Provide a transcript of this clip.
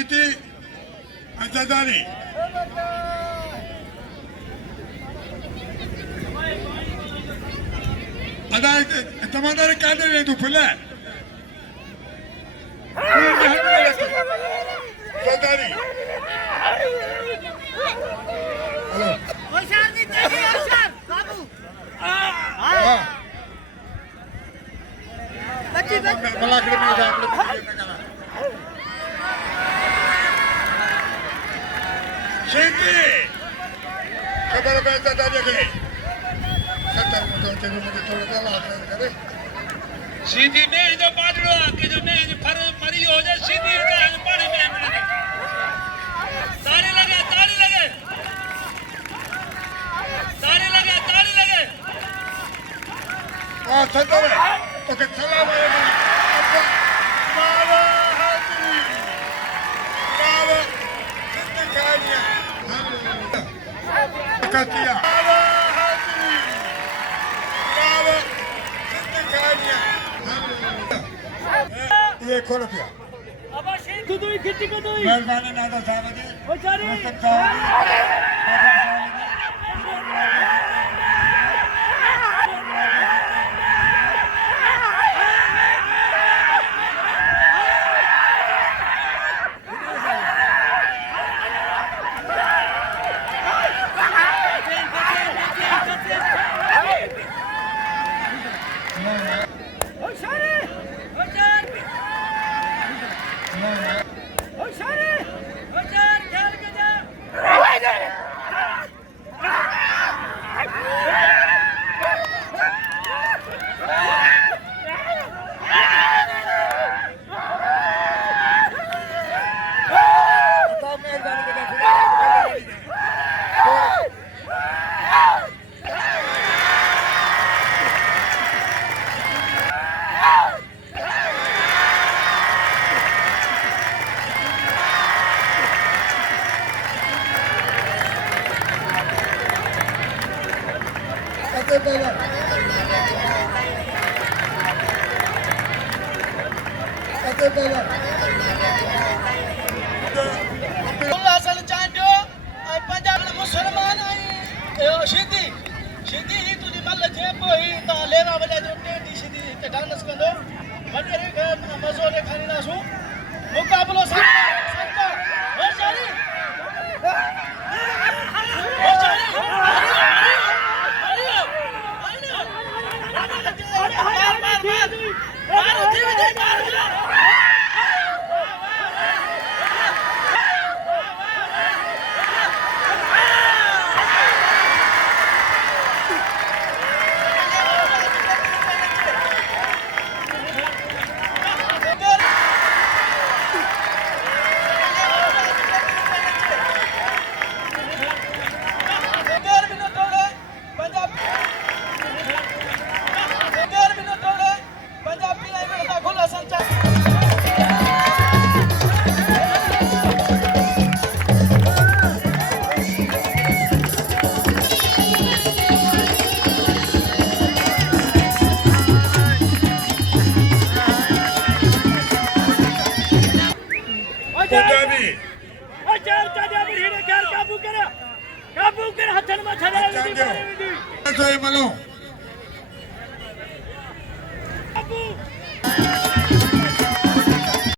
Siti Azadari. Aday tamanları kaldırın dupular. Azadari. Alo. Hoşan gitti, hoşan. Babu. Bacı. Malah kena dah. Siti. Kabar baca tadi ke. Kata mudah jadi mudah tolong Allah करे. सीधी में जो पादरो के जो में फर मरी हो जाए सीधी का पानी में मिले ताली लगे ताली लगे ताली लगे ताली लगे सदर ओके सलाम अलैकुम बाबा हाजी बाबा जिंदगानिया कतिया बाबा हाजी बाबा जिंदगानिया ये खोलो क्या Ama şey kuduyu gitti kuduyu. मेहरबानी नादा साहब जी Hoşan. मुस्तक साहब Hoşan. Hoşan. Hoşan. Hoşan gel gel. असल चांजो पंजाब मुसलमान आई सीधी ही तुझी मल थे पोई ता लेवा वले जो टेडी सीधी ते डांस कंदो वडे मजो रे खरीना सु मुकाबलो संतो होशारी पंजाबी अच्छा चाचा भी हिड़े घर काबू कर हाथन में छड़े तो ये मलो